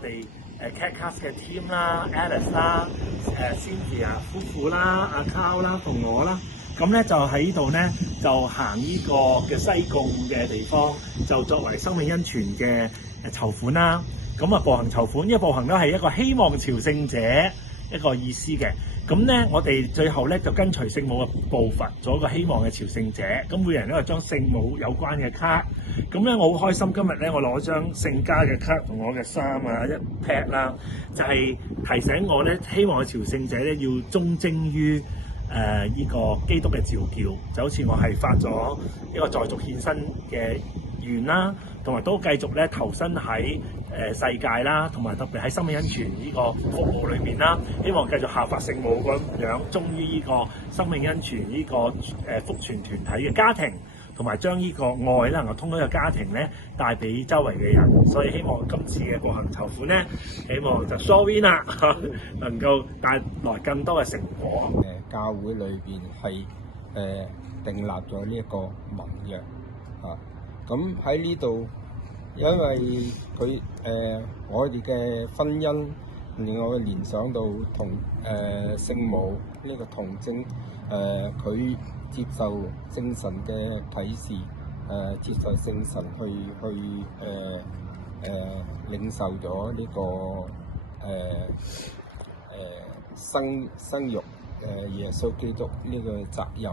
我哋Catcast 嘅 team 啦 ，Alice 啦，Cynthia 夫婦啦，阿 Carl 啦，同我啦。咁咧就喺呢度咧，就行呢個嘅西貢嘅地方，就作為生命恩泉嘅籌款啦。咁啊步行籌款，因為步行都係一個希望朝聖者一個意思嘅。咁咧我哋最後咧就跟隨聖母嘅步伐，做一個希望嘅朝聖者。咁每人都有張聖母有關嘅卡。咁咧我好開心，今日咧我攞張聖家嘅卡同我嘅衫啊一 pack 啦，就係提醒我咧，希望嘅朝聖者咧要忠貞於呢個基督嘅召叫，就好似我係發咗一個在俗獻身嘅願啦，同埋都繼續咧投身喺世界啦，同埋特別喺生命恩泉呢個服務裏面啦，希望繼續效法聖母咁樣，忠於呢個生命恩泉呢個福傳團體嘅家庭，同埋將呢個愛能夠通過呢個家庭咧帶俾周圍嘅人，所以希望今次嘅步行籌款咧，希望就 show in 啦，能夠帶來更多嘅成果。教會裏邊係訂立咗呢一個盟約啊，咁喺呢度，因為佢我哋嘅婚姻令我聯想到同聖母呢個童貞，佢接受聖神嘅啟示，接受聖神去領受咗呢個生育耶穌基督呢個責任，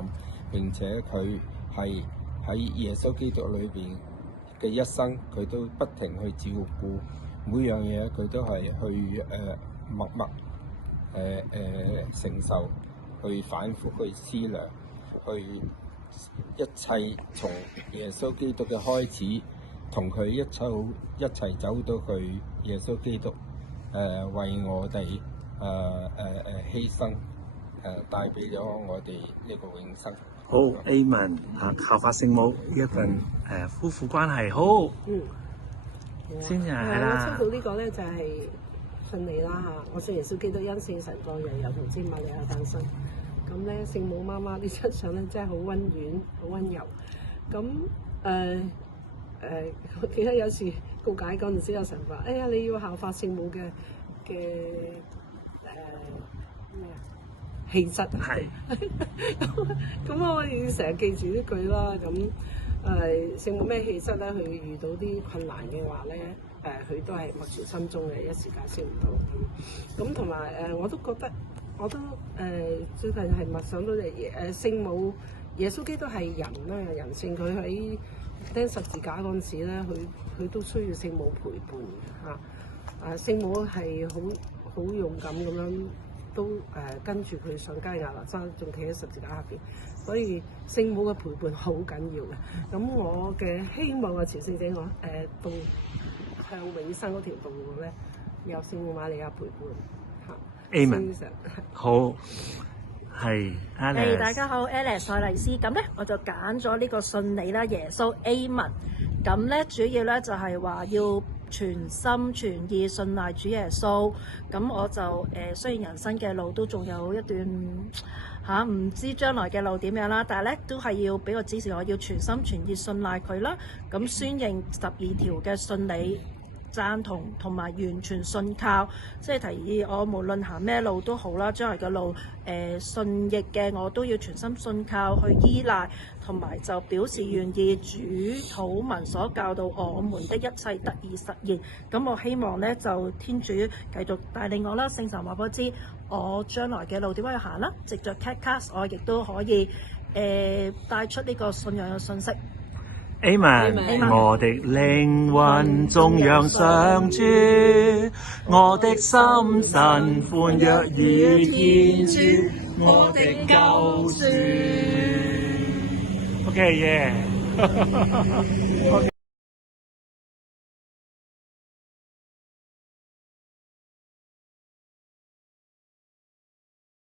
並且佢係喺耶穌基督裏邊嘅一生，佢都不停去照顧每樣嘢，佢都係去默默承受，去反覆去思量，去一切從耶穌基督嘅開始，同佢一齊走到去耶穌基督為我哋犧牲。帶俾咗我哋呢個永生。好 ，Amen 效法聖母呢一份夫婦關係好。先係啦。我抽到呢個咧就係順利啦嚇，我信耶穌基督因聖神降孕，由童貞瑪利亞誕生。咁咧聖母媽媽呢張相咧真係好溫軟、好溫柔。咁我記得有時告解嗰陣時有神話，哎呀你要效法聖母嘅咩啊？氣質係咁我哋成日記住呢句啦。咁聖母咩氣質咧？佢遇到啲困難嘅話咧，佢都係默存心中嘅，一時解釋唔到。咁同埋我都覺得，最近係默想到聖母耶穌基督係人啦，人性，佢喺釘十字架嗰陣時咧，佢都需要聖母陪伴嚇。聖母係好勇敢咁樣。都跟住佢上加利亞拿山，仲企喺十字架下邊，所以聖母嘅陪伴好緊要嘅。咁我嘅希望嘅朝聖者我到向永生嗰條道路咧，有聖母瑪利亞陪伴嚇。Amen。好，係 Alice。大家好 ，Alice 愛麗絲。咁咧我就揀咗呢個信你啦，耶穌 Amen。咁咧主要咧就係話要全心全意信賴主耶穌，咁我就雖然人生嘅路都仲有一段唔知將來嘅路點樣啦，但係咧都係要俾個指示我，要全心全意信賴佢啦。咁宣認12條嘅信理，贊同埋完全信靠，即係提議我無論行咩路都好啦，將來嘅路信逆嘅我都要全心信靠去依賴，同埋就表示願意主禱文所教導我們的一切得以實現。咁我希望咧就天主繼續帶領我啦，聖神話俾我知我將來嘅路點樣去行啦，藉着 Catcast 我亦都可以帶出呢個信仰嘅信息。Amen。我的靈魂頌揚上主，我的心神歡躍於天主，我的救主。OK，yeah。